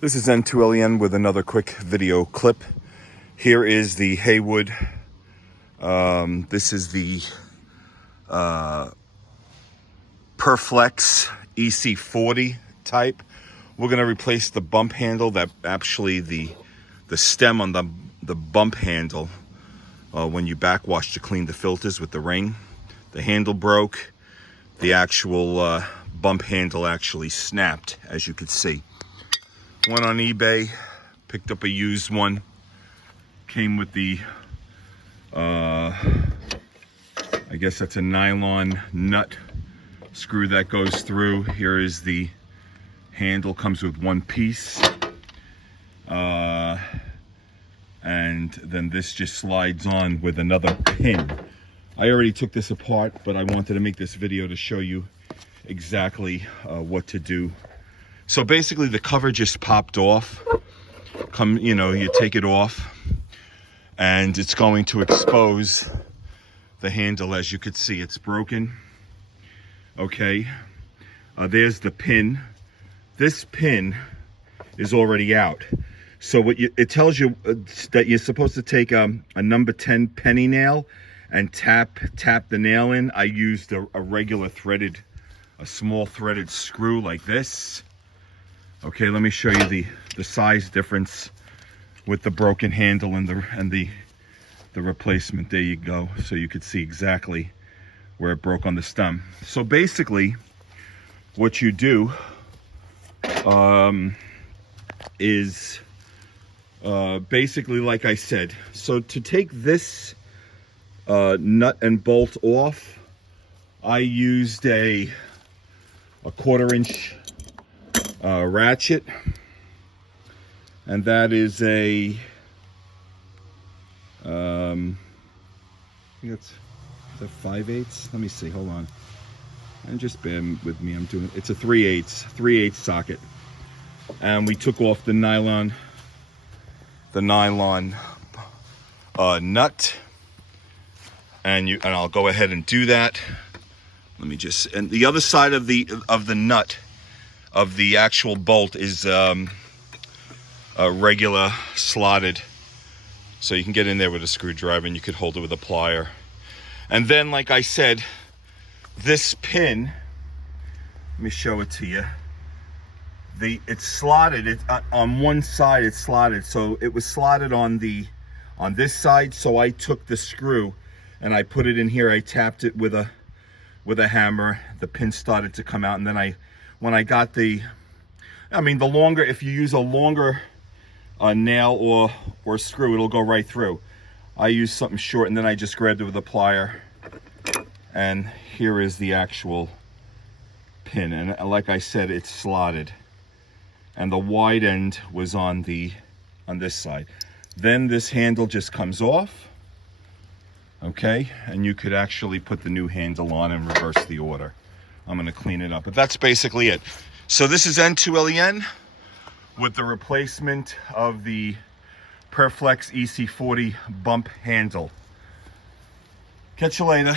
This is N2LEN with another quick video clip. Here is the Hayward. This is the Preflex EC40 type. We're going to replace the bump handle, that actually the stem on the bump handle when you backwash to clean the filters with the ring. The handle broke. The actual bump handle actually snapped, as you can see. Went on eBay, picked up a used one. Came with the, I guess that's a nylon nut screw that goes through. Here is the handle, comes with one piece. And then this just slides on with another pin. I already took this apart, but I wanted to make this video to show you exactly what to do. So basically the cover just popped off. You take it off and it's going to expose the handle. As you could see, it's broken. Okay, there's the pin. This pin is already out. So it tells you that you're supposed to take a number 10 penny nail and tap the nail in. I used a regular threaded, a small threaded screw like this. Okay, let me show you the size difference with the broken handle and the replacement. There you go. So you could see exactly where it broke on the stem. So basically, what you do is basically, like I said, so to take this nut and bolt off, I used a 1/4 inch ratchet, and that is a I think it's a 5/8. Let me see, hold on, and just bear with me. It's a 3/8 socket, and we took off the nylon nut, and I'll go ahead and do that. Let me just, and the other side of the nut of the actual bolt is a regular slotted, so you can get in there with a screwdriver and you could hold it with a plier. And then, like I said, this pin, let me show it to you. It's slotted. On one side it's slotted, so it was slotted on this side. So I took the screw and I put it in here. I tapped it with a hammer. The pin started to come out, and then when I got the longer, if you use a longer nail or screw, it'll go right through. I used something short, and then I just grabbed it with a plier, and here is the actual pin. And like I said, it's slotted, and the wide end was on this side. Then this handle just comes off. Okay, and you could actually put the new handle on and reverse the order. I'm going to clean it up, but that's basically it. So this is N2LEN with the replacement of the Preflex EC40 bump handle. Catch you later.